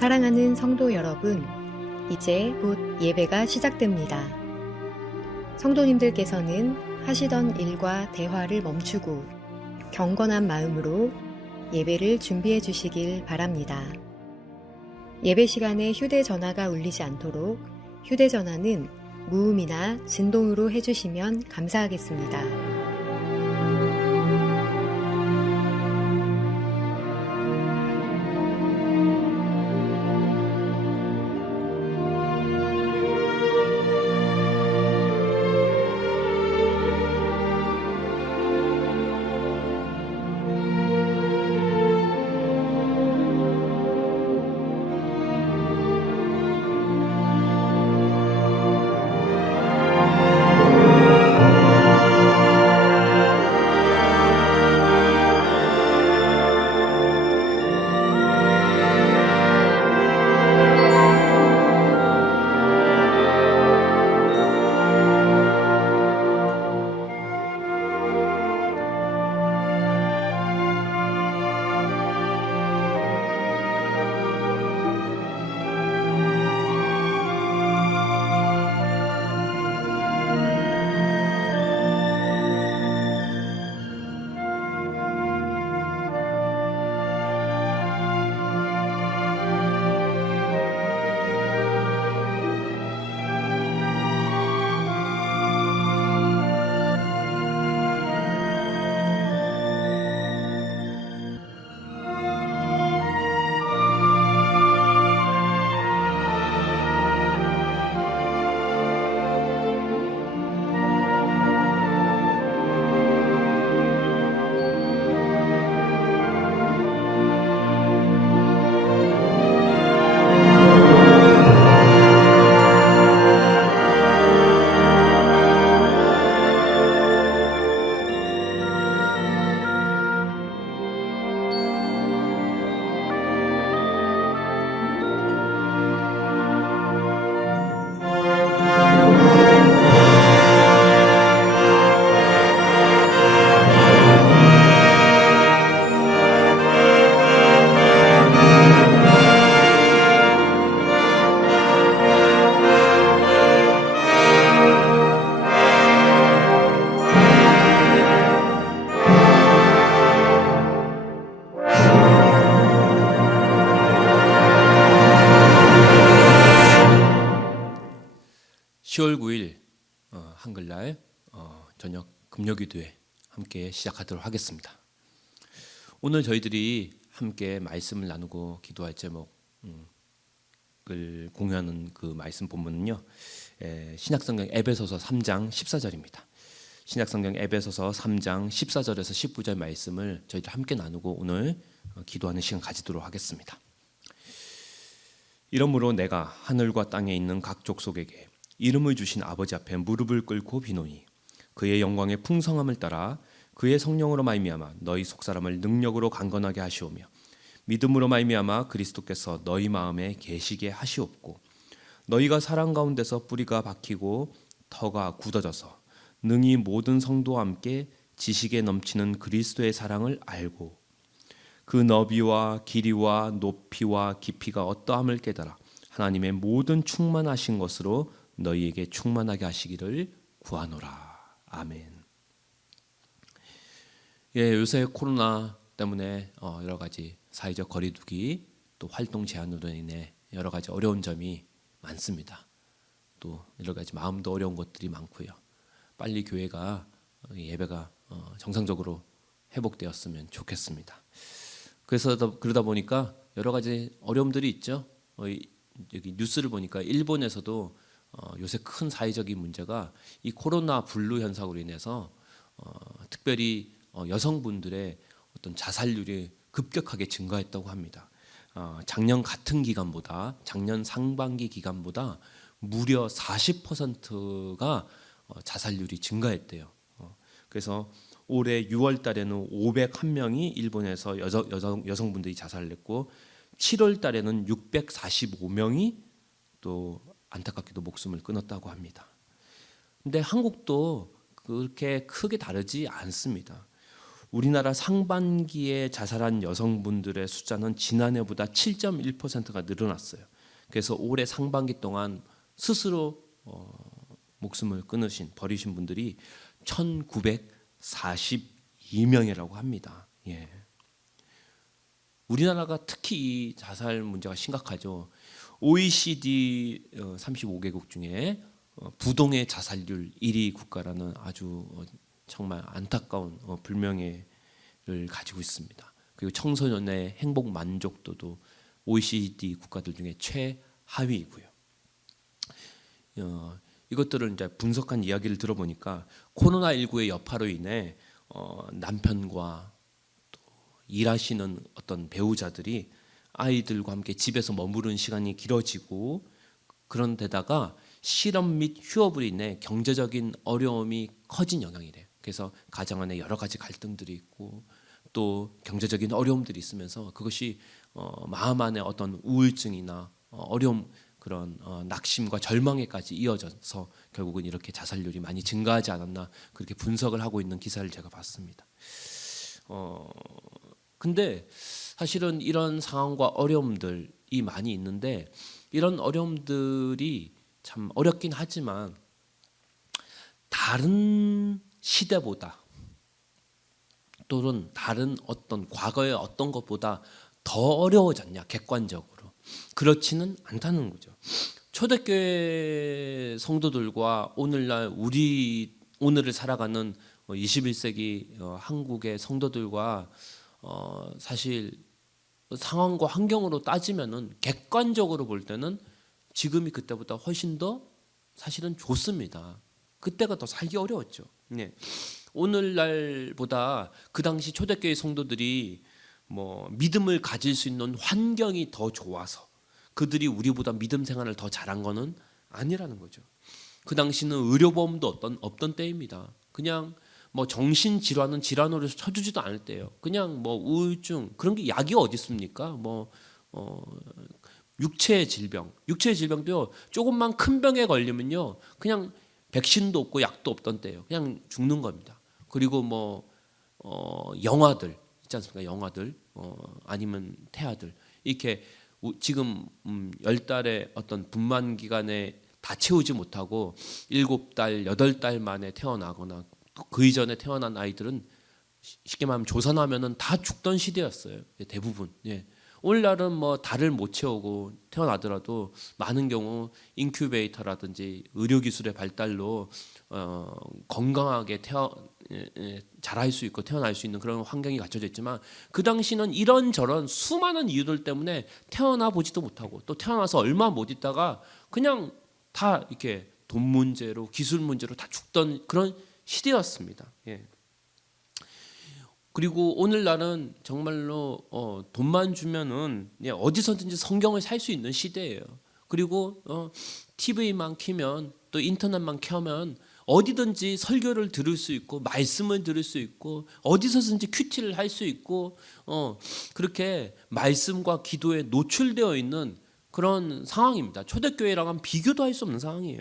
사랑하는 성도 여러분, 이제 곧 예배가 시작됩니다. 성도님들께서는 하시던 일과 대화를 멈추고 경건한 마음으로 예배를 준비해 주시길 바랍니다. 예배 시간에 휴대전화가 울리지 않도록 휴대전화는 무음이나 진동으로 해주시면 감사하겠습니다. (10월 9일) 한글날 저녁 금요기도회 함께 시작하도록 하겠습니다. 오늘 저희들이 함께 말씀을 나누고 기도할 제목을 공유하는 그 말씀 본문은요, 신약성경 에베소서 3장 14절입니다. 신약성경 에베소서 3장 14절에서 19절 말씀을 저희들 함께 나누고 오늘 기도하는 시간 가지도록 하겠습니다. 이러므로 내가 하늘과 땅에 있는 각 족속에게 이름을 주신 아버지 앞에 무릎을 꿇고 비노니 그의 영광의 풍성함을 따라 그의 성령으로 말미암아 너희 속사람을 능력으로 강건하게 하시오며 믿음으로 말미암아 그리스도께서 너희 마음에 계시게 하시옵고 너희가 사랑 가운데서 뿌리가 박히고 터가 굳어져서 능히 모든 성도와 함께 지식에 넘치는 그리스도의 사랑을 알고 그 너비와 길이와 높이와 깊이가 어떠함을 깨달아 하나님의 모든 충만하신 것으로 너희에게 충만하게 하시기를 구하노라. 아멘. 요새 코로나 때문에 여러 가지 사회적 거리두기 또 활동 제한으로 인해 여러 가지 어려운 점이 많습니다. 또 여러 가지 마음도 어려운 것들이 많고요. 빨리 교회가 예배가 정상적으로 회복되었으면 좋겠습니다. 그래서 그러다 보니까 여러 가지 어려움들이 있죠. 여기 뉴스를 보니까 일본에서도 요새 큰 사회적인 문제가 이 코로나 블루 현상으로 인해서 특별히 여성분들의 어떤 자살률이 급격하게 증가했다고 합니다. 작년 같은 기간보다 작년 상반기 기간보다 무려 40%가 자살률이 증가했대요. 그래서 올해 6월 달에는 501명이 일본에서 여성분들이 자살을 했고 7월 달에는 645명이 또 안타깝게도 목숨을 끊었다고 합니다. 근데 한국도 그렇게 크게 다르지 않습니다. 우리나라 상반기에 자살한 여성분들의 숫자는 지난해보다 7.1%가 늘어났어요. 그래서 올해 상반기 동안 스스로 목숨을 버리신 분들이 1942명이라고 합니다. 예. 우리나라가 특히 이 자살 문제가 심각하죠. OECD 35개국 중에 부동의 자살률 1위 국가라는 아주 정말 안타까운 불명예를 가지고 있습니다. 그리고 청소년의 행복 만족도도 OECD 국가들 중에 최하위이고요. 이것들을 이제 분석한 이야기를 들어보니까 코로나19의 여파로 인해 남편과 또 일하시는 어떤 배우자들이 아이들과 함께 집에서 머무르는 시간이 길어지고, 그런 데다가 실업 및 휴업으로 인해 경제적인 어려움이 커진 영향이래요. 그래서 가정 안에 여러 가지 갈등들이 있고 또 경제적인 어려움들이 있으면서 그것이 마음 안에 어떤 우울증이나 어려움, 그런 낙심과 절망에까지 이어져서 결국은 이렇게 자살률이 많이 증가하지 않았나, 그렇게 분석을 하고 있는 기사를 제가 봤습니다. 근데 사실은 이런 상황과 어려움들이 많이 있는데, 이런 어려움들이 참 어렵긴 하지만 다른 시대보다 또는 다른 어떤 과거의 어떤 것보다 더 어려워졌냐, 객관적으로 그렇지는 않다는 거죠. 초대교회 성도들과 오늘날 오늘을 살아가는 21세기 한국의 성도들과 사실 상황과 환경으로 따지면은 객관적으로 볼 때는 지금이 그때보다 훨씬 더 사실은 좋습니다. 그때가 더 살기 어려웠죠. 네. 오늘날보다 그 당시 초대교회 성도들이 믿음을 가질 수 있는 환경이 더 좋아서 그들이 우리보다 믿음 생활을 더 잘한 거는 아니라는 거죠. 그 당시는 의료보험도 없던 때입니다. 그냥 정신질환은 질환으로 쳐주지도 않을 때예요. 그냥 우울증 그런 게 약이 어디 있습니까? 육체의 질병도요, 조금만 큰 병에 걸리면요 그냥 백신도 없고 약도 없던 때예요. 그냥 죽는 겁니다. 그리고 영아들 있지 않습니까? 영아들 아니면 태아들, 이렇게 지금 10달의 어떤 분만 기간에 다 채우지 못하고 7달, 8달 만에 태어나거나 그 이전에 태어난 아이들은 쉽게 말하면 조산하면은 다 죽던 시대였어요. 대부분. 예. 오늘날은 달을 못 채우고 태어나더라도 많은 경우 인큐베이터라든지 의료기술의 발달로 건강하게 자랄 수 있고 태어날 수 있는 그런 환경이 갖춰져 있지만, 그 당시는 이런저런 수많은 이유들 때문에 태어나 보지도 못하고 또 태어나서 얼마 못 있다가 그냥 다 이렇게 돈 문제로 기술 문제로 다 죽던 그런 시대였습니다. 예. 그리고 오늘날은 정말로 돈만 주면은 어디서든지 성경을 살 수 있는 시대예요. 그리고 TV만 켜면 또 인터넷만 켜면 어디든지 설교를 들을 수 있고 말씀을 들을 수 있고 어디서든지 큐티를 할 수 있고 그렇게 말씀과 기도에 노출되어 있는 그런 상황입니다. 초대교회랑은 비교도 할 수 없는 상황이에요.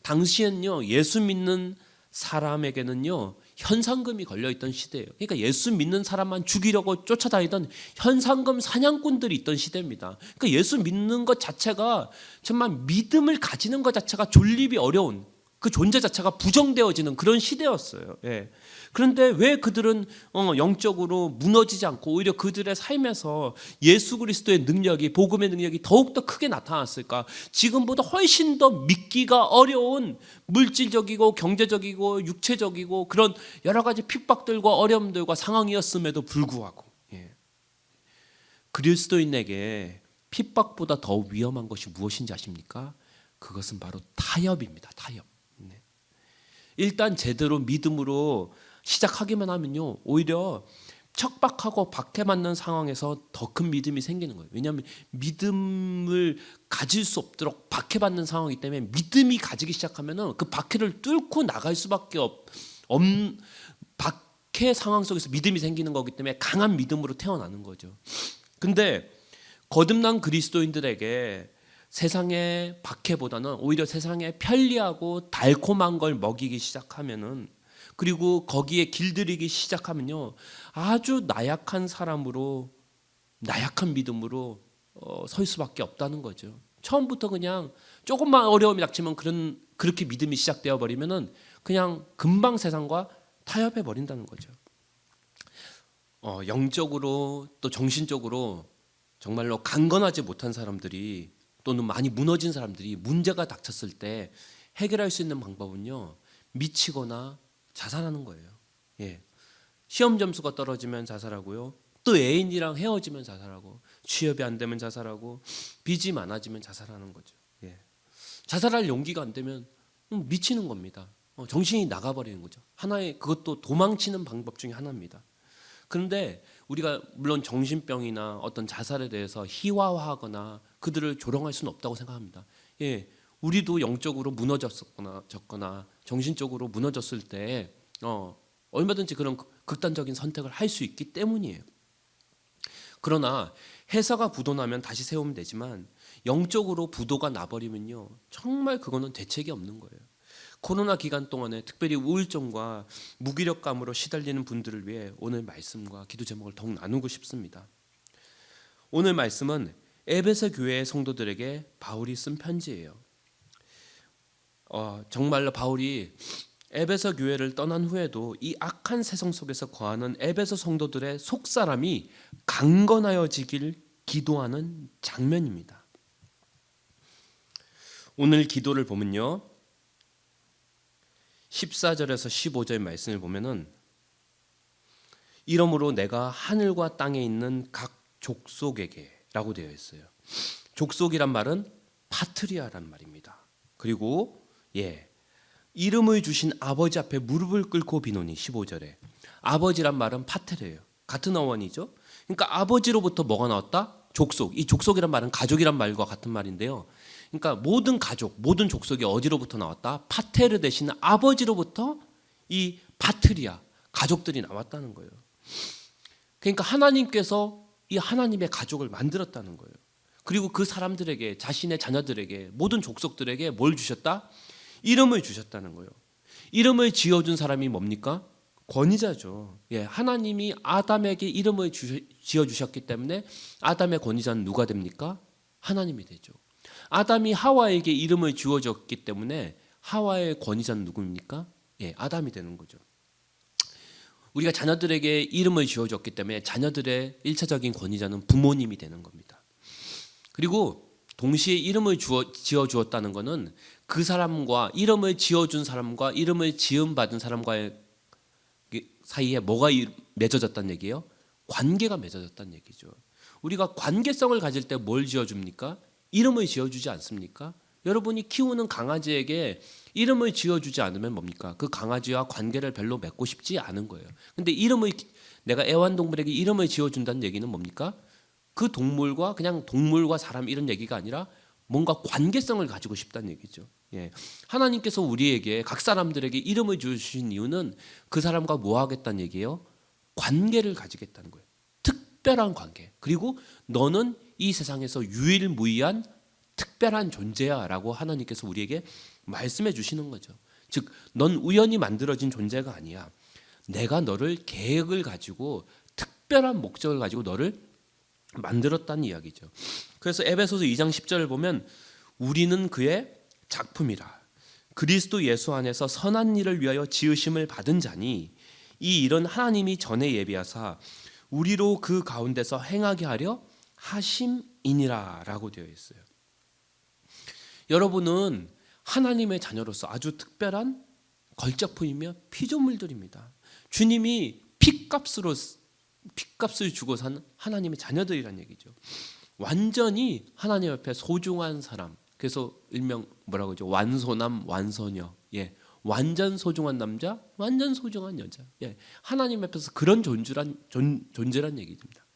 당시엔요 예수 믿는 사람에게는요 현상금이 걸려있던 시대예요. 그러니까 예수 믿는 사람만 죽이려고 쫓아다니던 현상금 사냥꾼들이 있던 시대입니다. 그러니까 예수 믿는 것 자체가 정말 믿음을 가지는 것 자체가 존립이 어려운, 그 존재 자체가 부정되어지는 그런 시대였어요. 예. 그런데 왜 그들은 영적으로 무너지지 않고 오히려 그들의 삶에서 예수 그리스도의 능력이, 복음의 능력이 더욱더 크게 나타났을까? 지금보다 훨씬 더 믿기가 어려운 물질적이고 경제적이고 육체적이고 그런 여러 가지 핍박들과 어려움들과 상황이었음에도 불구하고, 예. 그리스도인에게 핍박보다 더 위험한 것이 무엇인지 아십니까? 그것은 바로 타협입니다. 타협. 일단 제대로 믿음으로 시작하기만 하면요 오히려 척박하고 박해받는 상황에서 더 큰 믿음이 생기는 거예요. 왜냐하면 믿음을 가질 수 없도록 박해받는 상황이기 때문에 믿음이 가지기 시작하면은 그 박해를 뚫고 나갈 수밖에 없는 박해 상황 속에서 믿음이 생기는 거기 때문에 강한 믿음으로 태어나는 거죠. 근데 거듭난 그리스도인들에게 세상의 박해보다는 오히려 세상의 편리하고 달콤한 걸 먹이기 시작하면은 그리고 거기에 길들이기 시작하면요, 아주 나약한 사람으로, 나약한 믿음으로 설 수밖에 없다는 거죠. 처음부터 그냥 조금만 어려움이 닥치면 그렇게 믿음이 시작되어 버리면은 그냥 금방 세상과 타협해 버린다는 거죠. 영적으로 또 정신적으로 정말로 강건하지 못한 사람들이, 또는 많이 무너진 사람들이 문제가 닥쳤을 때 해결할 수 있는 방법은요, 미치거나 자살하는 거예요. 예. 시험 점수가 떨어지면 자살하고요, 또 애인이랑 헤어지면 자살하고, 취업이 안 되면 자살하고, 빚이 많아지면 자살하는 거죠. 예. 자살할 용기가 안 되면 미치는 겁니다. 정신이 나가버리는 거죠. 하나의, 그것도 도망치는 방법 중에 하나입니다. 그런데 우리가 물론 정신병이나 어떤 자살에 대해서 희화화하거나 그들을 조롱할 수는 없다고 생각합니다. 예, 우리도 영적으로 무너졌거나 정신적으로 무너졌을 때 얼마든지 그런 극단적인 선택을 할 수 있기 때문이에요. 그러나 해서가 부도나면 다시 세우면 되지만 영적으로 부도가 나버리면요, 정말 그거는 대책이 없는 거예요. 코로나 기간 동안에 특별히 우울증과 무기력감으로 시달리는 분들을 위해 오늘 말씀과 기도 제목을 더욱 나누고 싶습니다. 오늘 말씀은 에베소 교회의 성도들에게 바울이 쓴 편지예요. 정말로 바울이 에베소 교회를 떠난 후에도 이 악한 세상 속에서 거하는 에베소 성도들의 속사람이 강건하여지길 기도하는 장면입니다. 오늘 기도를 보면요, 14절에서 15절 말씀을 보면은, 이러므로 내가 하늘과 땅에 있는 각 족속에게 라고 되어 있어요. 족속이란 말은 파트리아란 말입니다. 그리고 이름을 주신 아버지 앞에 무릎을 꿇고 비노니, 15절에 아버지란 말은 파테르예요. 같은 어원이죠. 그러니까 아버지로부터 뭐가 나왔다? 족속. 이 족속이란 말은 가족이란 말과 같은 말인데요. 그러니까 모든 가족, 모든 족속이 어디로부터 나왔다? 파테르 대신 아버지로부터 이 파트리아, 가족들이 나왔다는 거예요. 그러니까 하나님께서 이 하나님의 가족을 만들었다는 거예요. 그리고 그 사람들에게, 자신의 자녀들에게, 모든 족속들에게 뭘 주셨다? 이름을 주셨다는 거예요. 이름을 지어준 사람이 뭡니까? 권위자죠. 하나님이 아담에게 이름을 지어주셨기 때문에 아담의 권위자는 누가 됩니까? 하나님이 되죠. 아담이 하와에게 이름을 지어줬기 때문에 하와의 권위자는 누구입니까? 아담이 되는 거죠. 우리가 자녀들에게 이름을 지어줬기 때문에 자녀들의 1차적인 권위자는 부모님이 되는 겁니다. 그리고 동시에 이름을 지어주었다는 것은 그 사람과, 이름을 지어준 사람과 이름을 지음받은 사람과의 사이에 뭐가 맺어졌다는 얘기예요? 관계가 맺어졌다는 얘기죠. 우리가 관계성을 가질 때 뭘 지어줍니까? 이름을 지어주지 않습니까? 여러분이 키우는 강아지에게 이름을 지어주지 않으면 뭡니까? 그 강아지와 관계를 별로 맺고 싶지 않은 거예요. 근데 내가 애완동물에게 이름을 지어준다는 얘기는 뭡니까? 그 동물과, 그냥 동물과 사람 이런 얘기가 아니라 뭔가 관계성을 가지고 싶다는 얘기죠. 하나님께서 우리에게, 각 사람들에게 이름을 주신 이유는 그 사람과 뭐 하겠다는 얘기예요? 관계를 가지겠다는 거예요. 특별한 관계. 그리고 너는 이 세상에서 유일무이한 특별한 존재야 라고 하나님께서 우리에게 말씀해 주시는 거죠. 즉, 넌 우연히 만들어진 존재가 아니야. 내가 너를 계획을 가지고, 특별한 목적을 가지고 너를 만들었다는 이야기죠. 그래서 에베소서 2장 10절을 보면, 우리는 그의 작품이라 그리스도 예수 안에서 선한 일을 위하여 지으심을 받은 자니 이 일은 하나님이 전에 예비하사 우리로 그 가운데서 행하게 하려 하심이니라 라고 되어 있어요. 여러분은 하나님의 자녀로서 아주 특별한 걸작품이며 피조물들입니다. 주님이 핏값을 주고 산 하나님의 자녀들이란 얘기죠. 완전히 하나님 앞에 소중한 사람. 그래서 일명 뭐라고 하죠? 완소남, 완소녀. 완전 소중한 남자, 완전 소중한 여자. 하나님 앞에서 그런 존재란 얘기입니다.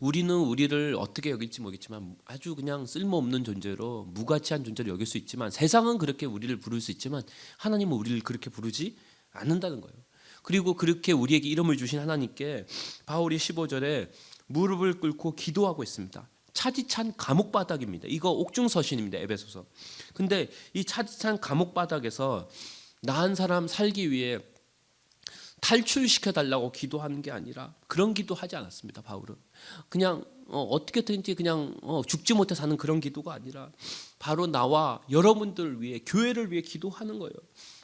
우리는 우리를 어떻게 여길지 모르겠지만 아주 그냥 쓸모없는 존재로, 무가치한 존재로 여길 수 있지만, 세상은 그렇게 우리를 부를 수 있지만 하나님은 우리를 그렇게 부르지 않는다는 거예요. 그리고 그렇게 우리에게 이름을 주신 하나님께 바울이 15절에 무릎을 꿇고 기도하고 있습니다. 차디찬 감옥바닥입니다. 이거 옥중서신입니다. 에베소서. 근데 이 차디찬 감옥바닥에서 나 한 사람 살기 위해 탈출시켜달라고 기도하는 게 아니라 그런 기도하지 않았습니다. 바울은 그냥 어떻게든지 그냥 죽지 못해 사는 그런 기도가 아니라 바로 나와 여러분들을 위해, 교회를 위해 기도하는 거예요.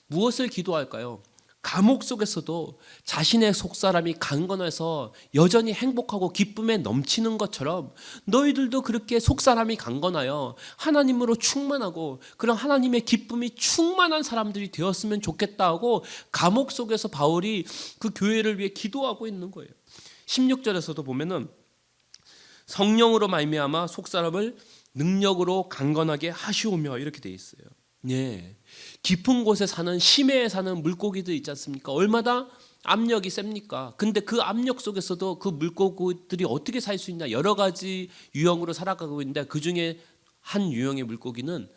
무엇을 기도할까요? 감옥 속에서도 자신의 속사람이 강건해서 여전히 행복하고 기쁨에 넘치는 것처럼 너희들도 그렇게 속사람이 강건하여 하나님으로 충만하고 그런 하나님의 기쁨이 충만한 사람들이 되었으면 좋겠다 하고 감옥 속에서 바울이 그 교회를 위해 기도하고 있는 거예요. 16절에서도 보면은 성령으로 말미암아 속사람을 능력으로 강건하게 하시오며 이렇게 돼 있어요. 예, 깊은 곳에 사는 심해에 사는 물고기들 있지 않습니까? 얼마나 압력이 셉니까? 근데 그 압력 속에서도 그 물고기들이 어떻게 살 수 있냐, 여러 가지 유형으로 살아가고 있는데 그 중에 한 유형의 물고기는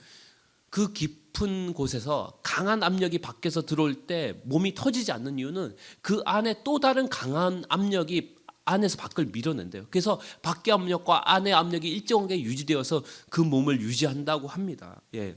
그 깊은 곳에서 강한 압력이 밖에서 들어올 때 몸이 터지지 않는 이유는 그 안에 또 다른 강한 압력이 안에서 밖을 밀어낸대요. 그래서 밖의 압력과 안의 압력이 일정하게 유지되어서 그 몸을 유지한다고 합니다. 예.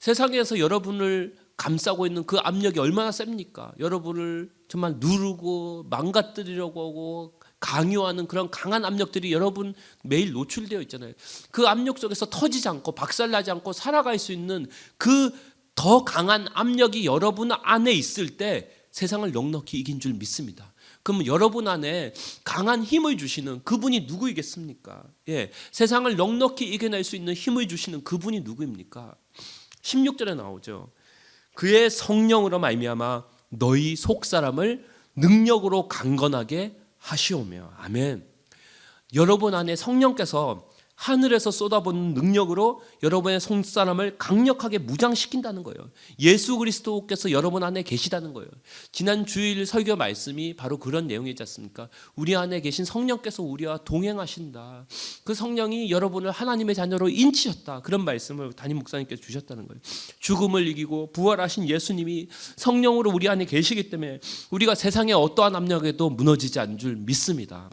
세상에서 여러분을 감싸고 있는 그 압력이 얼마나 셉니까? 여러분을 정말 누르고 망가뜨리려고 하고 강요하는 그런 강한 압력들이 여러분 매일 노출되어 있잖아요. 그 압력 속에서 터지지 않고 박살나지 않고 살아갈 수 있는 그 더 강한 압력이 여러분 안에 있을 때 세상을 넉넉히 이긴 줄 믿습니다. 그러면 여러분 안에 강한 힘을 주시는 그분이 누구이겠습니까? 예, 세상을 넉넉히 이겨낼 수 있는 힘을 주시는 그분이 누구입니까? 16절에 나오죠. 그의 성령으로 말미암아 너희 속사람을 능력으로 강건하게 하시오며. 아멘. 여러분 안에 성령께서 하늘에서 쏟아붓는 능력으로 여러분의 속사람을 강력하게 무장시킨다는 거예요. 예수 그리스도께서 여러분 안에 계시다는 거예요. 지난 주일 설교 말씀이 바로 그런 내용이지 않습니까? 우리 안에 계신 성령께서 우리와 동행하신다. 그 성령이 여러분을 하나님의 자녀로 인치셨다. 그런 말씀을 담임 목사님께서 주셨다는 거예요. 죽음을 이기고 부활하신 예수님이 성령으로 우리 안에 계시기 때문에 우리가 세상의 어떠한 압력에도 무너지지 않을 줄 믿습니다.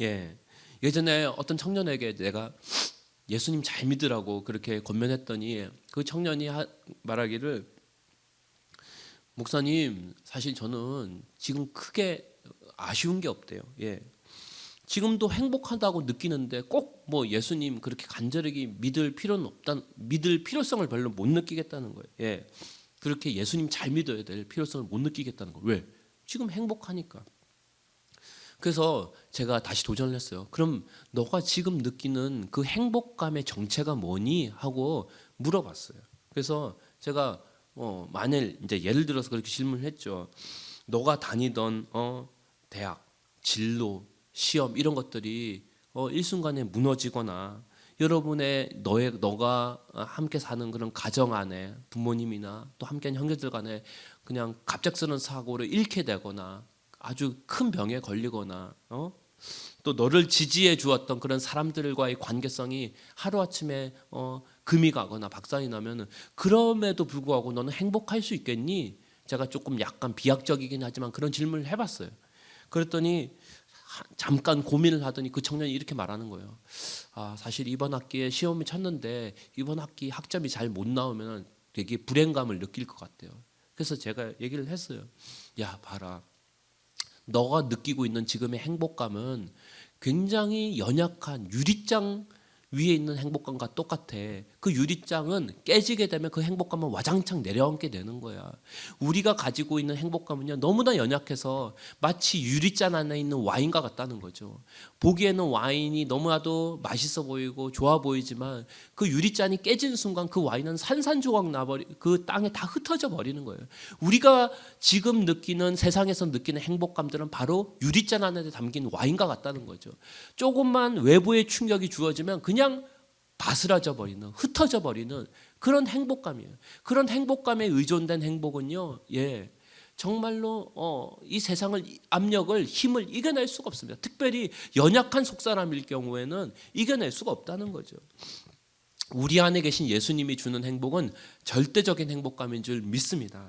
예. 예전에 어떤 청년에게 내가 예수님 잘 믿으라고 그렇게 권면했더니 그 청년이 말하기를, 목사님 사실 저는 지금 크게 아쉬운 게 없대요. 예. 지금도 행복하다고 느끼는데 꼭 뭐 예수님 그렇게 간절하게 믿을 필요성을 별로 못 느끼겠다는 거예요. 예. 그렇게 예수님 잘 믿어야 될 필요성을 못 느끼겠다는 거예요. 왜? 지금 행복하니까. 그래서 제가 다시 도전을 했어요. 그럼 너가 지금 느끼는 그 행복감의 정체가 뭐니? 하고 물어봤어요. 그래서 제가 만일 이제 예를 들어서 그렇게 질문을 했죠. 너가 다니던 대학, 진로, 시험 이런 것들이 일순간에 무너지거나 너가 함께 사는 그런 가정 안에 부모님이나 또 함께하는 형제들 간에 그냥 갑작스러운 사고로 잃게 되거나 아주 큰 병에 걸리거나 또 너를 지지해 주었던 그런 사람들과의 관계성이 하루아침에 금이 가거나 박살이 나면 그럼에도 불구하고 너는 행복할 수 있겠니? 제가 조금 약간 비약적이긴 하지만 그런 질문을 해봤어요. 그랬더니 잠깐 고민을 하더니 그 청년이 이렇게 말하는 거예요. 사실 이번 학기에 시험을 쳤는데 이번 학기 학점이 잘 못 나오면 되게 불행감을 느낄 것 같아요. 그래서 제가 얘기를 했어요. 야, 봐라. 너가 느끼고 있는 지금의 행복감은 굉장히 연약한 유리장 위에 있는 행복감과 똑같아. 그 유리장은 깨지게 되면 그 행복감은 와장창 내려앉게 되는 거야. 우리가 가지고 있는 행복감은요, 너무나 연약해서 마치 유리잔 안에 있는 와인과 같다는 거죠. 보기에는 와인이 너무나도 맛있어 보이고 좋아 보이지만 그 유리잔이 깨지는 순간 그 와인은 산산조각 그 땅에 다 흩어져 버리는 거예요. 우리가 지금 느끼는, 세상에서 느끼는 행복감들은 바로 유리잔 안에 담긴 와인과 같다는 거죠. 조금만 외부의 충격이 주어지면 그냥 바스라져 버리는, 흩어져 버리는 그런 행복감이에요. 그런 행복감에 의존된 행복은요, 정말로 이 세상을, 압력을, 힘을 이겨낼 수가 없습니다. 특별히 연약한 속사람일 경우에는 이겨낼 수가 없다는 거죠. 우리 안에 계신 예수님이 주는 행복은 절대적인 행복감인 줄 믿습니다.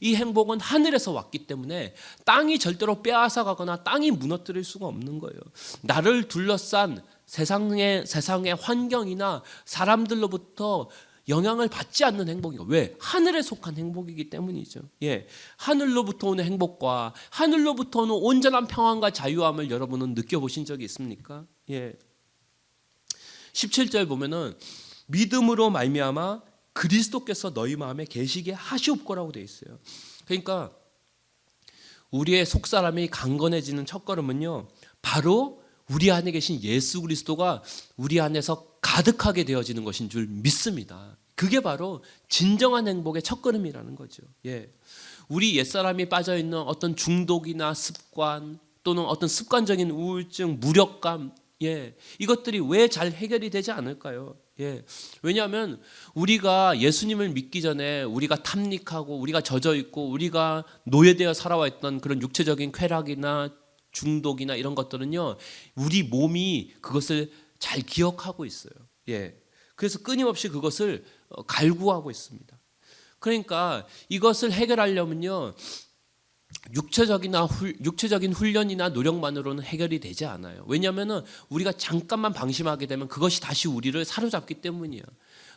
이 행복은 하늘에서 왔기 때문에 땅이 절대로 빼앗아가거나 땅이 무너뜨릴 수가 없는 거예요. 나를 둘러싼 세상의 환경이나 사람들로부터 영향을 받지 않는 행복이고, 왜? 하늘에 속한 행복이기 때문이죠. 하늘로부터 오는 행복과 하늘로부터 오는 온전한 평안과 자유함을 여러분은 느껴보신 적이 있습니까? 17절 보면은 믿음으로 말미암아 그리스도께서 너희 마음에 계시게 하시옵고라고 되어 있어요. 그러니까 우리의 속사람이 강건해지는 첫걸음은요, 바로 우리 안에 계신 예수 그리스도가 우리 안에서 가득하게 되어지는 것인 줄 믿습니다. 그게 바로 진정한 행복의 첫걸음이라는 거죠. 우리 옛사람이 빠져있는 어떤 중독이나 습관, 또는 어떤 습관적인 우울증, 무력감, 이것들이 왜 잘 해결이 되지 않을까요? 왜냐하면 우리가 예수님을 믿기 전에 우리가 탐닉하고 우리가 젖어 있고 우리가 노예되어 살아와 있던 그런 육체적인 쾌락이나 중독이나 이런 것들은요, 우리 몸이 그것을 잘 기억하고 있어요. 그래서 끊임없이 그것을 갈구하고 있습니다. 그러니까 이것을 해결하려면요, 육체적인 훈련이나 노력만으로는 해결이 되지 않아요. 왜냐하면 우리가 잠깐만 방심하게 되면 그것이 다시 우리를 사로잡기 때문이에요.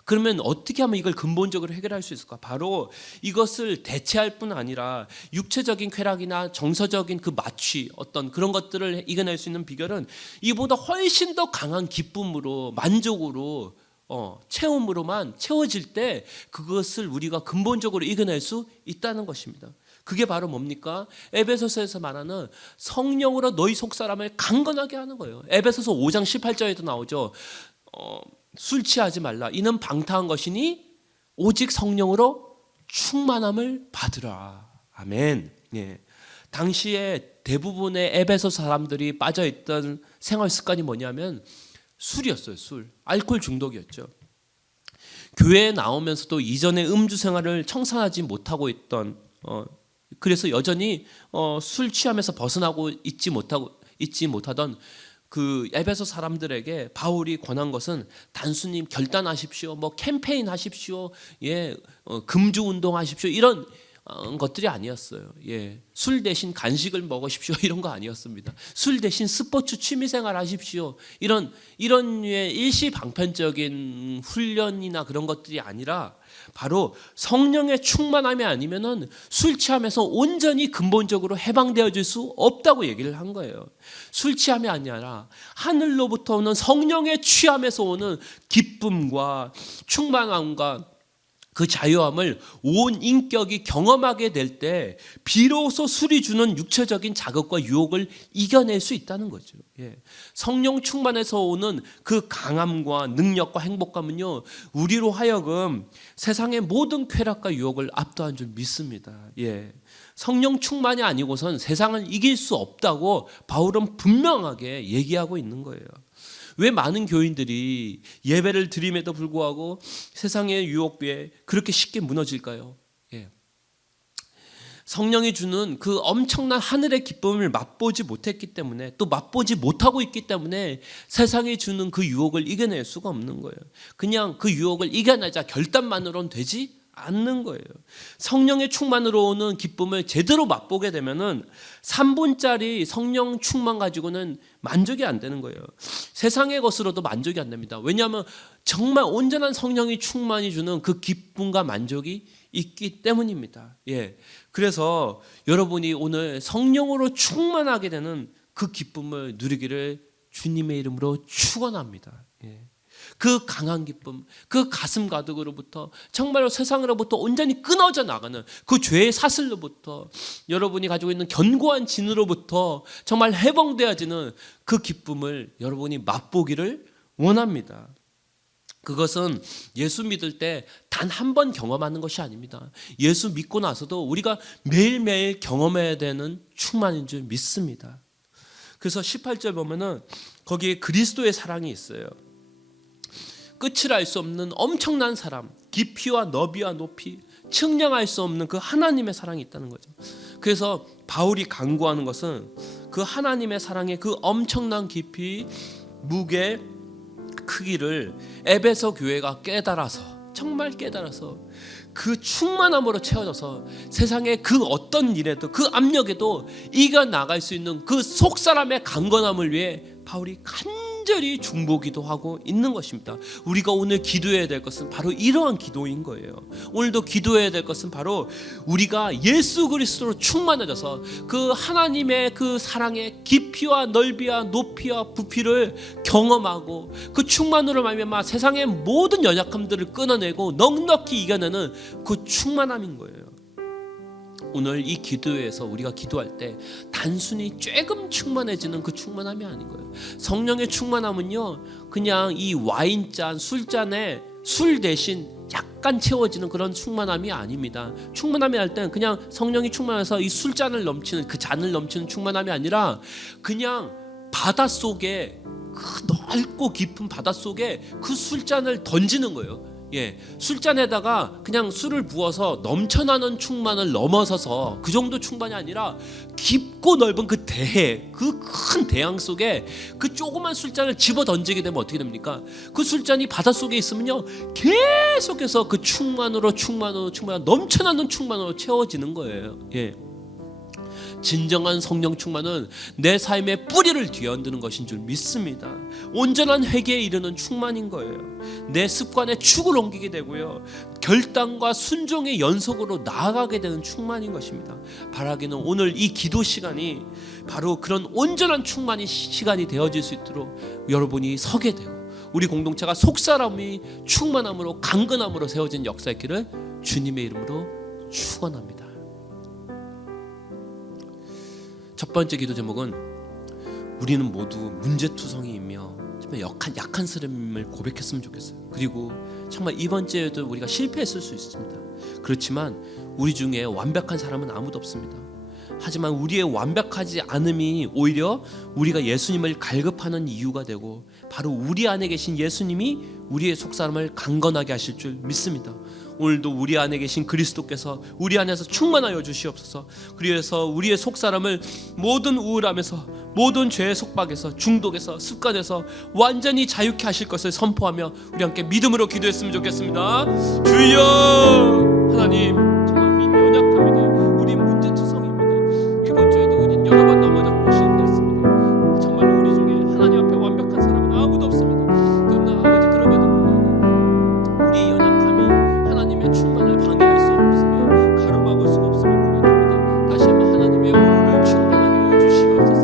그러면 어떻게 하면 이걸 근본적으로 해결할 수 있을까? 바로 이것을 대체할 뿐 아니라 육체적인 쾌락이나 정서적인 그 마취, 어떤 그런 것들을 이겨낼 수 있는 비결은 이보다 훨씬 더 강한 기쁨으로, 만족으로, 체험으로만 채워질 때 그것을 우리가 근본적으로 이겨낼 수 있다는 것입니다. 그게 바로 뭡니까? 에베소서에서 말하는 성령으로 너희 속사람을 강건하게 하는 거예요. 에베소서 5장 18절에도 나오죠. 술 취하지 말라. 이는 방탕한 것이니 오직 성령으로 충만함을 받으라. 아멘. 당시에 대부분의 에베소 사람들이 빠져있던 생활 습관이 뭐냐면 술이었어요. 술. 알코올 중독이었죠. 교회에 나오면서도 이전의 음주 생활을 청산하지 못하고 있던, 그래서 여전히 술 취하면서 벗어나고 있지 못하던 그 에베소 사람들에게 바울이 권한 것은 단순히 결단하십시오, 캠페인 하십시오, 금주 운동하십시오, 이런 것들이 아니었어요. 술 대신 간식을 먹으십시오, 이런 거 아니었습니다. 술 대신 스포츠 취미생활 하십시오, 이런 류의 일시방편적인 훈련이나 그런 것들이 아니라 바로 성령의 충만함이 아니면은 술 취함에서 온전히 근본적으로 해방되어질 수 없다고 얘기를 한 거예요. 술 취함이 아니라 하늘로부터 오는 성령의 취함에서 오는 기쁨과 충만함과 그 자유함을 온 인격이 경험하게 될 때 비로소 술이 주는 육체적인 자극과 유혹을 이겨낼 수 있다는 거죠. 성령 충만에서 오는 그 강함과 능력과 행복감은요, 우리로 하여금 세상의 모든 쾌락과 유혹을 압도한 줄 믿습니다. 성령 충만이 아니고선 세상을 이길 수 없다고 바울은 분명하게 얘기하고 있는 거예요. 왜 많은 교인들이 예배를 드림에도 불구하고 세상의 유혹에 그렇게 쉽게 무너질까요? 성령이 주는 그 엄청난 하늘의 기쁨을 맛보지 못했기 때문에, 또 맛보지 못하고 있기 때문에 세상이 주는 그 유혹을 이겨낼 수가 없는 거예요. 그냥 그 유혹을 이겨내자 결단만으로는 되지 않는 거예요. 성령의 충만으로 오는 기쁨을 제대로 맛보게 되면은 3분짜리 성령 충만 가지고는 만족이 안 되는 거예요. 세상의 것으로도 만족이 안 됩니다. 왜냐하면 정말 온전한 성령이 충만히 주는 그 기쁨과 만족이 있기 때문입니다. 그래서 여러분이 오늘 성령으로 충만하게 되는 그 기쁨을 누리기를 주님의 이름으로 축원합니다. 그 강한 기쁨, 그 가슴 가득으로부터 정말로 세상으로부터 온전히 끊어져 나가는 그 죄의 사슬로부터, 여러분이 가지고 있는 견고한 진으로부터 정말 해방되어지는 그 기쁨을 여러분이 맛보기를 원합니다. 그것은 예수 믿을 때 단 한 번 경험하는 것이 아닙니다. 예수 믿고 나서도 우리가 매일매일 경험해야 되는 충만인 줄 믿습니다. 그래서 18절 보면은 거기에 그리스도의 사랑이 있어요. 끝을 알 수 없는 엄청난 사람, 깊이와 너비와 높이, 측량할 수 없는 그 하나님의 사랑이 있다는 거죠. 그래서 바울이 강구하는 것은 그 하나님의 사랑의 그 엄청난 깊이, 무게, 크기를 에베소 교회가 깨달아서, 정말 깨달아서 그 충만함으로 채워져서 세상의 그 어떤 일에도, 그 압력에도 이겨나갈 수 있는 그 속사람의 강건함을 위해 바울이 간절히 간절히 중보기도 하고 있는 것입니다. 우리가 오늘 기도해야 될 것은 바로 이러한 기도인 거예요. 오늘도 기도해야 될 것은 바로 우리가 예수 그리스도로 충만해져서 그 하나님의 그 사랑의 깊이와 넓이와 높이와 부피를 경험하고 그 충만으로 말미암아 세상의 모든 연약함들을 끊어내고 넉넉히 이겨내는 그 충만함인 거예요. 오늘 이 기도회에서 우리가 기도할 때 단순히 조금 충만해지는 그 충만함이 아닌 거예요. 성령의 충만함은요, 그냥 이 와인잔, 술잔에 술 대신 약간 채워지는 그런 충만함이 아닙니다. 충만함이 할 때는 그냥 성령이 충만해서 이 술잔을 넘치는, 그 잔을 넘치는 충만함이 아니라 그냥 바닷속에, 그 넓고 깊은 바닷속에 그 술잔을 던지는 거예요. 술잔에다가 그냥 술을 부어서 넘쳐나는 충만을 넘어서서 그 정도 충만이 아니라 깊고 넓은 그 대해, 그 큰 대양 속에 그 조그만 술잔을 집어 던지게 되면 어떻게 됩니까? 그 술잔이 바닷속에 있으면요, 계속해서 그 충만으로 넘쳐나는 충만으로 채워지는 거예요. 진정한 성령 충만은 내 삶의 뿌리를 뒤흔드는 것인 줄 믿습니다. 온전한 회개에 이르는 충만인 거예요. 내 습관의 축을 옮기게 되고요, 결단과 순종의 연속으로 나아가게 되는 충만인 것입니다. 바라기는 오늘 이 기도 시간이 바로 그런 온전한 충만의 시간이 되어질 수 있도록 여러분이 서게 되고, 우리 공동체가 속사람이 충만함으로 강건함으로 세워진 역사의 길을 주님의 이름으로 축원합니다. 첫 번째 기도 제목은 우리는 모두 문제투성이이며 정말 약한 사람임을 고백했으면 좋겠어요. 그리고 정말 이번 주에도 우리가 실패했을 수 있습니다. 그렇지만 우리 중에 완벽한 사람은 아무도 없습니다. 하지만 우리의 완벽하지 않음이 오히려 우리가 예수님을 갈급하는 이유가 되고, 바로 우리 안에 계신 예수님이 우리의 속사람을 강건하게 하실 줄 믿습니다. 오늘도 우리 안에 계신 그리스도께서 우리 안에서 충만하여 주시옵소서. 그래서 우리의 속사람을 모든 우울함에서, 모든 죄의 속박에서, 중독에서, 습관에서 완전히 자유케 하실 것을 선포하며 우리 함께 믿음으로 기도했으면 좋겠습니다. 주여, 하나님, 정말 우린 연약합니다. 우린 문제투성입니다. 이번 주에도 우린 여러 번 넘어졌고 실패했습니다. 정말 우리 중에 하나님 앞에 완벽한 사람은 아무도 없습니다. 그러나 아버지, 그럼에도 불구하고 우리의 연약함이 하나님의 충만을 방해할 수 없으며 가로막을 수가 없음을 고백합니다. 다시 한번 하나님의 우리를 충만하게 해주시옵소서.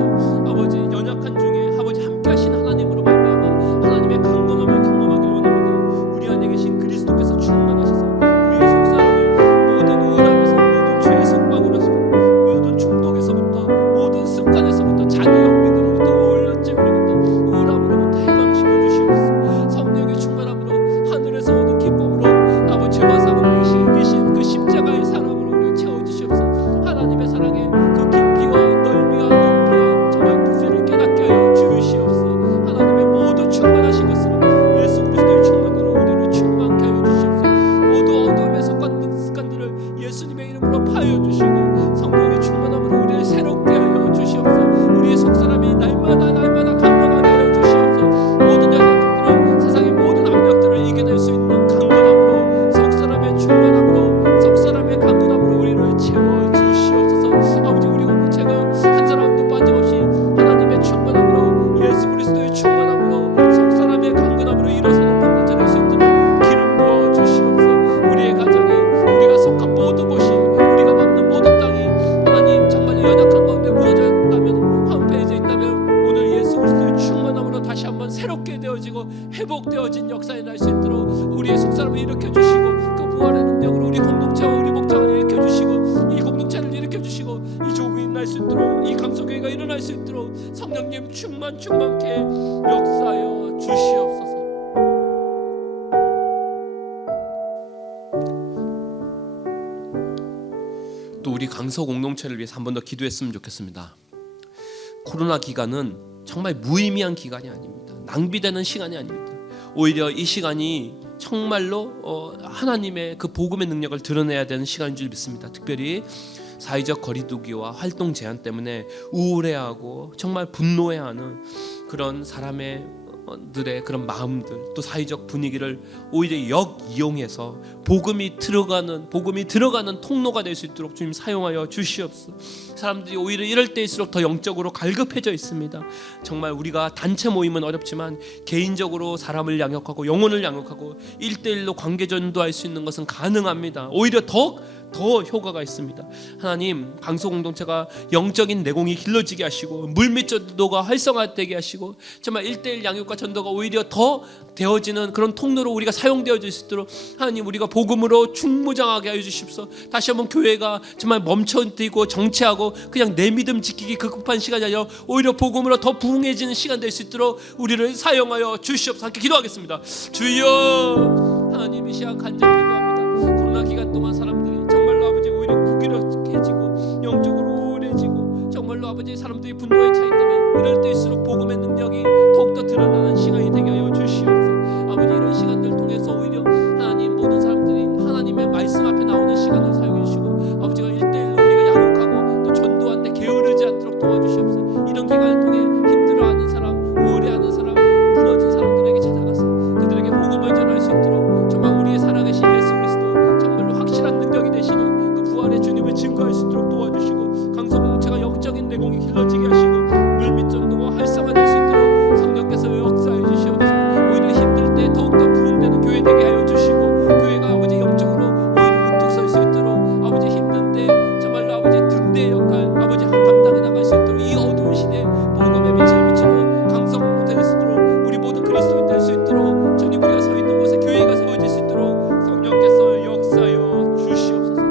아버지, 연약한 중에 아버지 함께 하신 하나님으로 말미암아 하나님의 강건함을 경험하길 원합니다. 우리 안에 계신 그리스도께서 충만하셔서 우리의 속사람을 모든 우울함에서, 모든 죄의 속박으로서, 모든 중독에서부터, 모든 습관에서부터, 자기 연민으로부터, 우울증으로부터, 우울함으로부터 해방시켜 주시옵소서. 성령의 충만함으로, 하늘에서 오는 기쁨으로, 아버지 죄와 사망을 이기신 그 십자가의 사랑으로 우리를 채워주시옵소서. 하나님의 사랑의 그 깊이와 넓이와 높이와 정말 부피를 깨닫게 하여 주시옵소서. 하나님의 모든 충만하신 것으로, 예수 그리스도의 충만으로 우리를 충만케 하여 주시옵소서. 모두 어둠의 습관들을 예수님의 이름으로 파여 주시고, 성령의 충만함으로 우리를 새롭게 하여 주시옵소서. 우리의 속사람이 날마다 강건하게 하여 주시옵소서. 모든 연약함들을, 세상의 모든 압력들을 이겨낼 수 있는 강건함으로, 속사람의 충만함으로, 속사람의 강건함으로 우리를 채워 주시옵소서. 아버지, 우리 공동체가 한 사람도 빠짐없이 하나님의 충만함으로, 예수 그리스도의 충만함으로, 속사람의 강건함으로 일어서는 공동체 될 수 있도록 기름 부어 주시옵소서. 우리의 가정이, 우리가 속한 모든 곳이, 우리가 밟는 모든 땅이 하나님 정말 연약한 가운데 무너져 있다면, 황폐해져 있다면, 오늘 예수 그리스도의 충만함으로 다시 한번 새롭게 되어지고 회복되어진 역사에 날 수 있도록 우리의 속사람을 일으켜 주시고, 그 부활의 능력으로 우리 공동체와 우리 목장을 일으켜 주시고, 이 공동체를 일으켜 주시고, 이 조국이 일어날 수 있도록, 이 강소교회가 일어날 수 있도록 성령님 충만케 역사하여 주시옵소서. 또 우리 강서 공동체를 위해서 한 번 더 기도했으면 좋겠습니다. 코로나 기간은 정말 무의미한 기간이 아닙니다. 낭비되는 시간이 아닙니다. 오히려 이 시간이 정말로 하나님의 그 복음의 능력을 드러내야 되는 시간인 줄 믿습니다. 특별히 사회적 거리두기와 활동 제한 때문에 우울해하고 정말 분노해하는 그런 사람의 성도들의 그런 마음들, 또 사회적 분위기를 오히려 역이용해서 복음이 들어가는 통로가 될 수 있도록 주님 사용하여 주시옵소서. 사람들이 오히려 이럴 때일수록 더 영적으로 갈급해져 있습니다. 정말 우리가 단체 모임은 어렵지만 개인적으로 사람을 양육하고 영혼을 양육하고 1대1로 관계 전도할 수 있는 것은 가능합니다. 오히려 더 효과가 있습니다. 하나님, 강소 공동체가 영적인 내공이 길러지게 하시고 물밑 전도가 활성화되게 하시고 정말 1대1 양육과 전도가 오히려 더 되어지는 그런 통로로 우리가 사용되어질 수 있도록 하나님, 우리가 복음으로 충무장하게 하여 주십시오. 다시 한번 교회가 정말 멈춰뛰고 정체하고 그냥 내 믿음 지키기 급급한 시간이 아니라 오히려 복음으로 더 부흥해지는 시간 될 수 있도록 우리를 사용하여 주시옵소서. 함께 기도하겠습니다. 주여, 하나님, 이 시간 간절히 기도합니다. 코로나 기간 동안 사람들이 정말로 아버지 오히려 무기력해지고 영적으로 우울해지고 정말로 아버지 사람들이 분노에 차 있다면 이럴 때일수록 복음의 능력이 더욱더 드러나는 시간이 되게 하여 주시옵소서. 아버지, 이런 시간들 통해서 오히려 하나님, 모든 사람들이 하나님의 말씀 앞에 나오는 시간을 사용해 주시고 아버지가 1대1로 우리가 양육하고 또 전도할 때 게으르지 않도록 도와주시옵소서. 이런 기간을 통해 힘들어하는 사람, 우울해하는 사람, 무너진 사람들에게 찾아가서 그들에게 복음을 전할 수 있도록 정말 우리의 살아계신 예수 그리스도 정말로 확실한 능력이 되시는 그 부활의 주님을 증거할 수 있도록 도와주시고 강성공동체가 영적인 내공이 길러지게 하시고 물밑 전도가 활성화될 수 있도록 성령께서 역사해 주시옵소서. 오히려 힘들 때 더욱더 부흥되는 교회 되게 하여 주시고 교회가 아버지 영적으로 오히려 우뚝 설 수 있도록 아버지 힘든 때 정말로 아버지 등대의 역할 아버지 감당해 나갈 수 있도록 이 어두운 시대에 복음의 빛을 비추는 강성공동 될 수 있도록 우리 모두 그리스도인 될 수 있도록 주님, 우리가 서 있는 곳에 교회가 세워질 수 있도록 성령께서 역사하여 주시옵소서.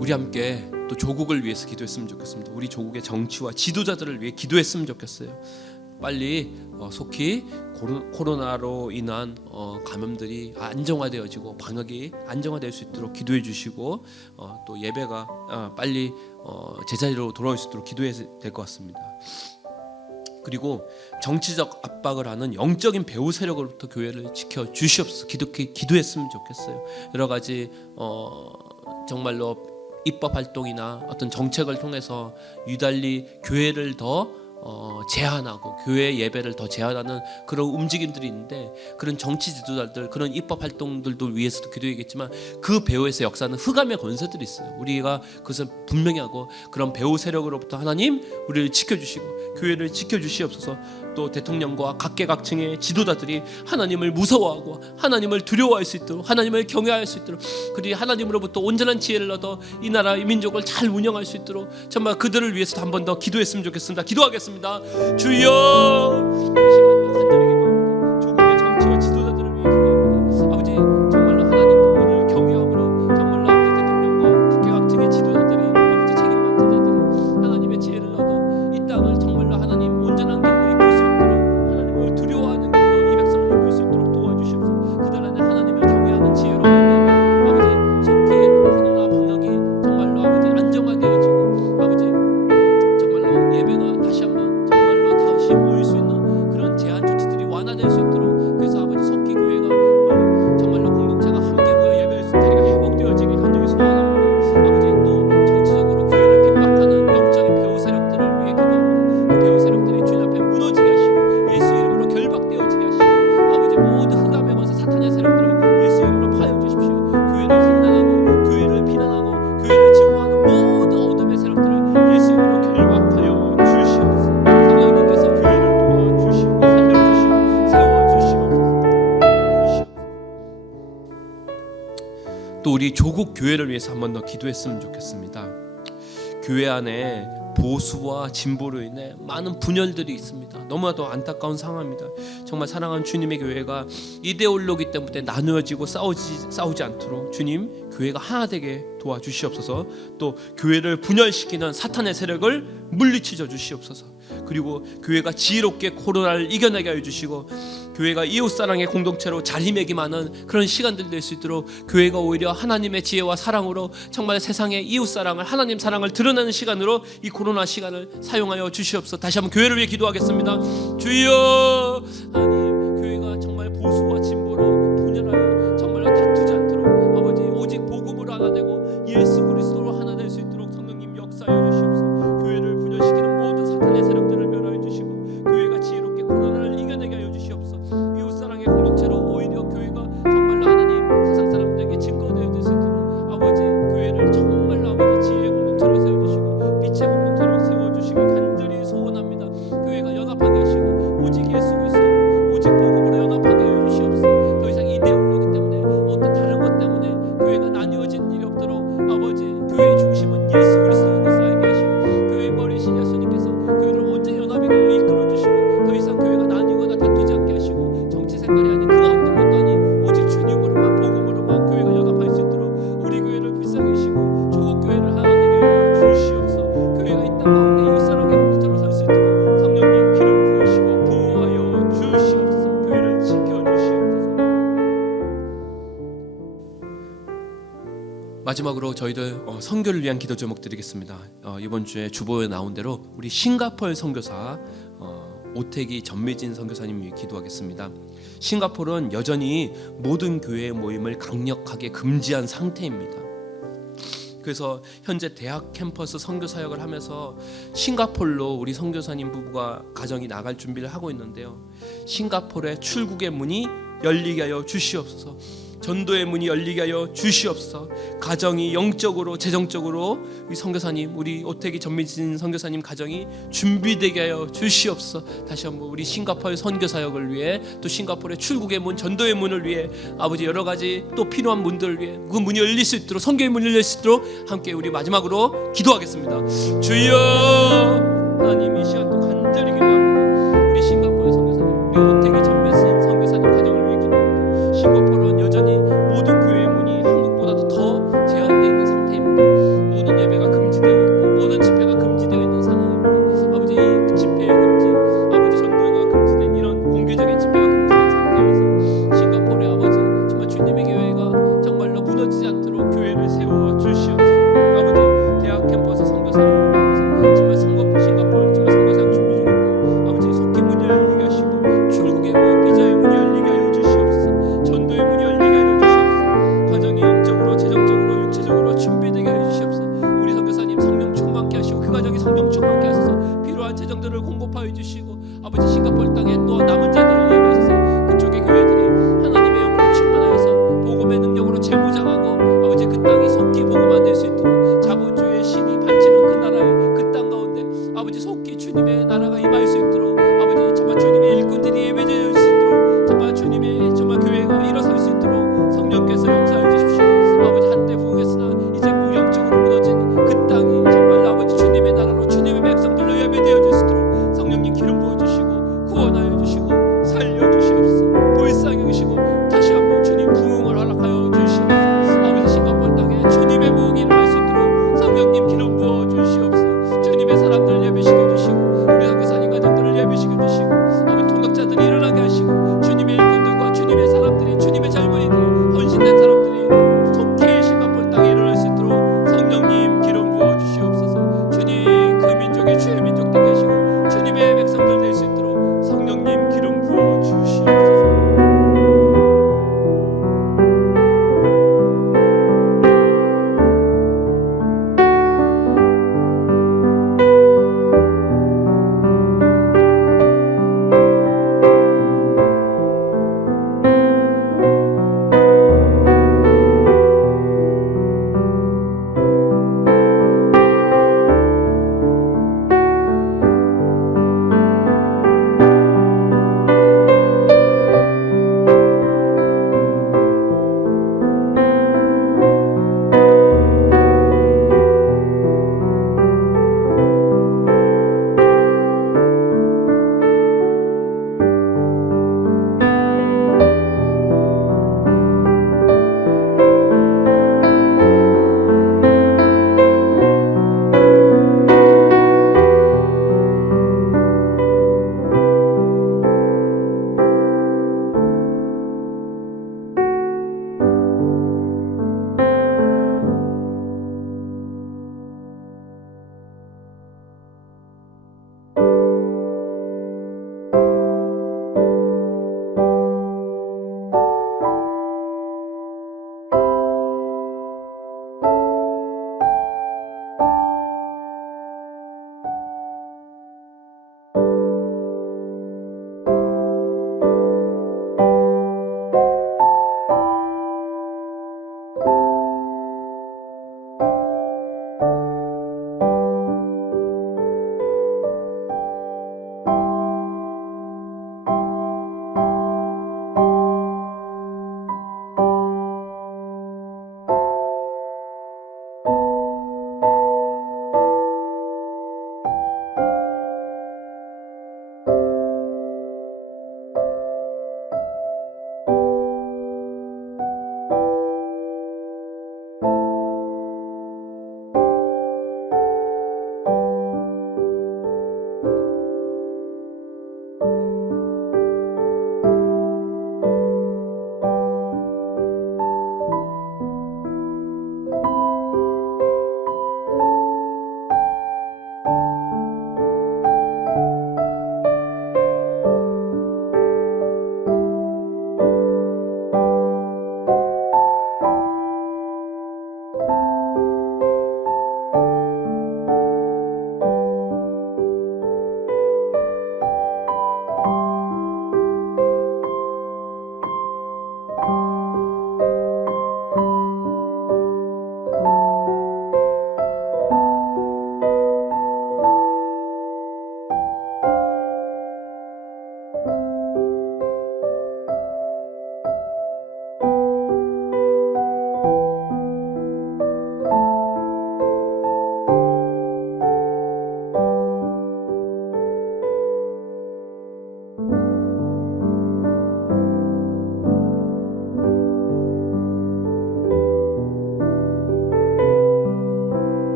우리 함께 또 조국을 위해서 기도했으면 좋겠습니다. 우리 조국의 정치와 지도자들을 위해 기도했으면 좋겠어요. 빨리 속히 코로나로 인한 감염들이 안정화되어지고 방역이 안정화될 수 있도록 기도해 주시고 또 예배가 빨리 제자리로 돌아올 수 있도록 기도해야 될 것 같습니다. 그리고 정치적 압박을 하는 영적인 배후 세력으로부터 교회를 지켜 주시옵소서. 기도했으면 좋겠어요. 여러 가지 정말로 입법 활동이나 어떤 정책을 통해서 유달리 교회를 더 제한하고 교회 예배를 더 제한하는 그런 움직임들이 있는데 그런 정치 지도자들, 그런 입법 활동들도 위해서도 기도하겠지만 그 배후에서 역사는 흑암의 권세들이 있어요. 우리가 그것을 분명히 하고 그런 배후 세력으로부터 하나님 우리를 지켜주시고 교회를 지켜주시옵소서. 또 대통령과 각계각층의 지도자들이 하나님을 무서워하고 하나님을 두려워할 수 있도록 하나님을 경외할 수 있도록 그리고 하나님으로부터 온전한 지혜를 얻어 이 나라 이 민족을 잘 운영할 수 있도록 정말 그들을 위해서도 한 번 더 기도했으면 좋겠습니다. 기도하겠습니다. 주여, 이 시간 또 간절히 기도합니다. 조국의 정치와 지도자들을 위해 기도합니다. 아버지, 정말로 하나님을 경외함으로 정말로 아버지 대통령과 각계각층의 지도자들이 아버지 책임 맡은 자들이 하나님의 지혜를 얻어 이 땅을 정말로 하나님 온전한 길로 이끌 수 있도록 하나님을 두려워하는 길로 이 백성을 이끌 수 있도록 도와주시옵소서. 그들 안에 하나님을 경외하는 지혜로 말미암아 아버지 속히 코로나 방역이 정말로 아버지 안정화되어지고 아버지 정말로 예배가 다시 한번 정말로 다시 모일 수 있는 그런 제한 조치들이 완화될 수 있도록 그래서 아버지 속히 교회가 정말로 공동체가 함께 모여 예배할 수 있는 자리가 회복되어지길 간절히 소원합니다. 아버지 또 정치적으로 교회를 핍박하는 영적인 배후 세력들을 위해 기도합니다. 그 배후 세력들이 주님 앞에 무너지게 하시고 예수 이름으로 결박되어지게 하시고 아버지 모든 흑암의 권세 사탄의 세력들을 예수 이름으로 파여 주십시오. 교회를 hin난하고 교회를 비난하고 교회를 증오하는 모든 어둠의 세력들을 예수 이름으로 결박하여 주시옵소서. 성령님께서 교회를 도와주시고 살려주시고 세워주시옵소서. 또 우리 조국 교회를 위해서 한 번 더 기도했으면 좋겠습니다. 교회 안에 보수와 진보로 인해 많은 분열들이 있습니다. 너무나도 안타까운 상황입니다. 정말 사랑하는 주님의 교회가 이데올로기 때문에 나누어지고 싸우지 않도록 주님 교회가 하나 되게 도와주시옵소서. 또 교회를 분열시키는 사탄의 세력을 물리쳐 주시옵소서. 그리고 교회가 지혜롭게 코로나를 이겨내게 하여 주시고 교회가 이웃사랑의 공동체로 자리매김하는 그런 시간들 될 수 있도록 교회가 오히려 하나님의 지혜와 사랑으로 정말 세상의 이웃사랑을 하나님 사랑을 드러내는 시간으로 이 코로나 시간을 사용하여 주시옵소서. 다시 한번 교회를 위해 기도하겠습니다. 주여, 하나님 교회가 정말 보수와 진보로 분열하여 정말로 다투지 않도록 아버지 오직 복음으로 하나 되고 예수 그리스도로 하나 될 수 있도록 성령님 역사하여 주시옵소서. 교회를 분열시키는 모든 사탄의 세력 마지막으로 저희들 선교를 위한 기도 제목 드리겠습니다. 이번 주에 주보에 나온 대로 우리 싱가포르 선교사 오태기 전미진 선교사님 위해 기도하겠습니다. 싱가포르는 여전히 모든 교회 모임을 강력하게 금지한 상태입니다. 그래서 현재 대학 캠퍼스 선교 사역을 하면서 싱가포르로 우리 선교사님 부부가 가정이 나갈 준비를 하고 있는데요. 싱가포르의 출국의 문이 열리게 하여 주시옵소서. 전도의 문이 열리게 하여 주시옵소서. 가정이 영적으로 재정적으로 우리 선교사님, 우리 오태기 전미진 선교사님 가정이 준비되게 하여 주시옵소서. 다시 한번 우리 싱가포르 선교 사역을 위해, 또 싱가포르의 출국의 문, 전도의 문을 위해, 아버지 여러 가지 또 필요한 문들을 위해 그 문이 열릴 수 있도록, 선교의 문이 열릴 수 있도록 함께 우리 마지막으로 기도하겠습니다. 주여, 하나님 이 시간 또 간절히 기도합니다. 우리 싱가포르 선교사님, 우리 오태기 전미진 선교사님 가정을 위해 기도합니다. 싱가포르는 여전히 모든 교회의 문이 한국보다도 더 제한되어 있는 상태입니다. 모든 예배가 금지되어 있고 모든 집회가 금지되어 있는 상황입니다. 아버지, 이 집회의 금지, 아버지 전도가 금지된 이런 공개적인 집회가 금지된 상태에서 싱가포르의 아버지, 정말 주님의 교회가 정말로 무너지지 않도록 교회를 세워 주시옵소서. 아버지, 대학 캠퍼스 선교사를 위해서 정말 싱가포르 정말 선교사역 준비 중인데 아버지 속히 문이 열리게 하시고, 출국의 문, 비자의 문이 열리게 하여 주시옵소서. 전도의 문이 열리게 하여 주시옵소서. 가정이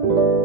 감사합니다.